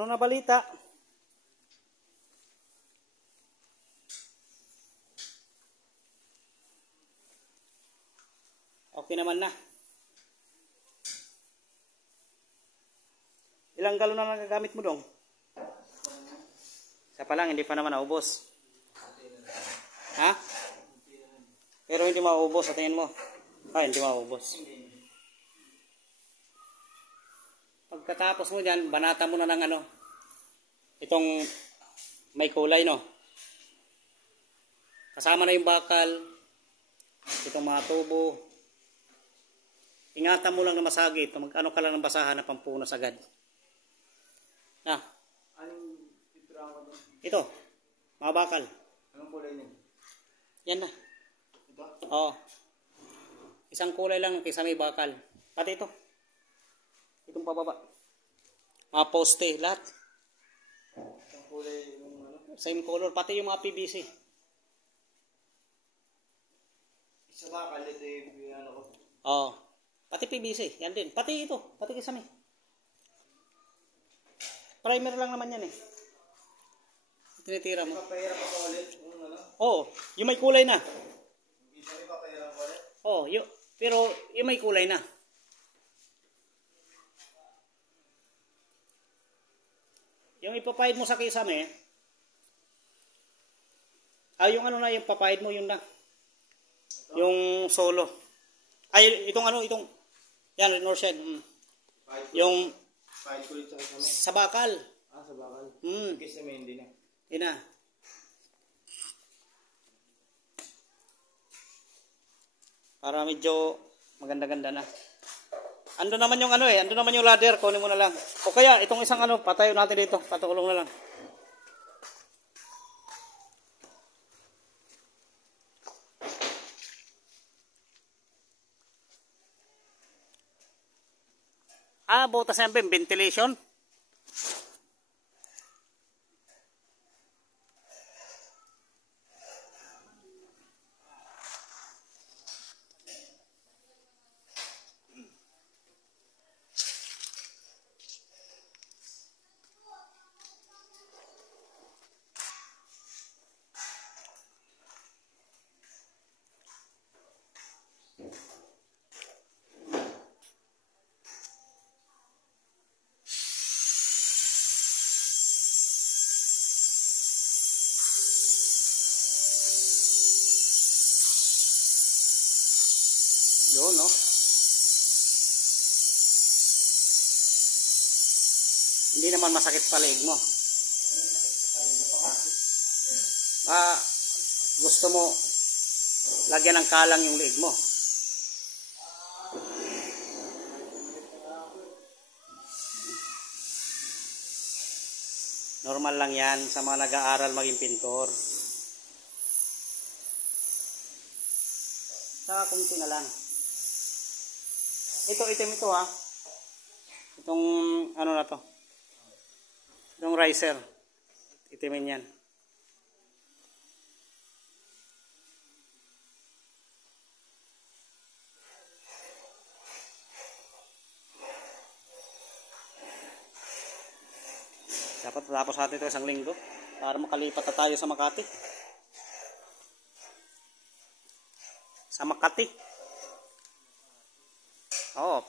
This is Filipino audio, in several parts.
Ano na balita? Okay naman na. Ilang galon na nagagamit mo dong? Isa pa lang, hindi pa naman naubos. Ha? Pero hindi maubos sa tingin mo? Hindi maubos. Pagkatapos mo dyan, banata mo na ng ano, itong may kulay, no? Kasama na yung bakal, itong mga tubo. Ingatan mo lang na masagit, mag-ano ka lang ng basahan na pampunas agad. Anong titirahan ko doon? Ito, mga bakal. Anong kulay niya? Yan na. Ito? Oo. Isang kulay lang kaysa may bakal. Pati ito. Itong pababa. Mga poste, lahat. Isang kulay yung ano? Same color, pati yung mga PVC. Isa bakal, ito yung ano ko. Oo. Pati PVC, yan din. Pati ito, pati kisame. Primer lang naman yan eh. Tinitira mo. Papahirap ako ulit yung ano? Oo, yung may kulay na. Isa rin papahirap ko ulit? Oo, pero yung may kulay na. Yung ipapahid mo sa kisame, yung ano na yung papahid mo, yun na. Ito? Yung solo. Itong ano, itong, yan, north side. Yung, Pahid ko ulit sa kisame? sa bakal. Sa bakal? Kisame hindi na. Yun na. Para medyo maganda-ganda na. Ando naman yung ano ando naman yung ladder, kunin mo na lang. O kaya itong isang ano, patayo natin dito, patulong na lang. Butas na yung ventilation. Yun, no? Hindi naman masakit pa leeg mo. Gusto mo lagyan ng kalang yung leeg mo. Normal lang yan sa mga nag-aaral maging pintor. Saka kunti na lang. Item ito ha. Itong ano na to. Itong riser. Itimin yan. Dapat tapos natin ito isang linggo para makalipat na tayo sa Makati. Sa Makati.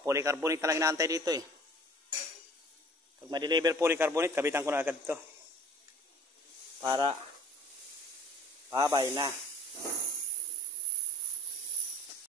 Polycarbonate talaga inaantay dito eh. Pag ma-deliver polycarbonate, kabitan ko na agad to. Para babay na.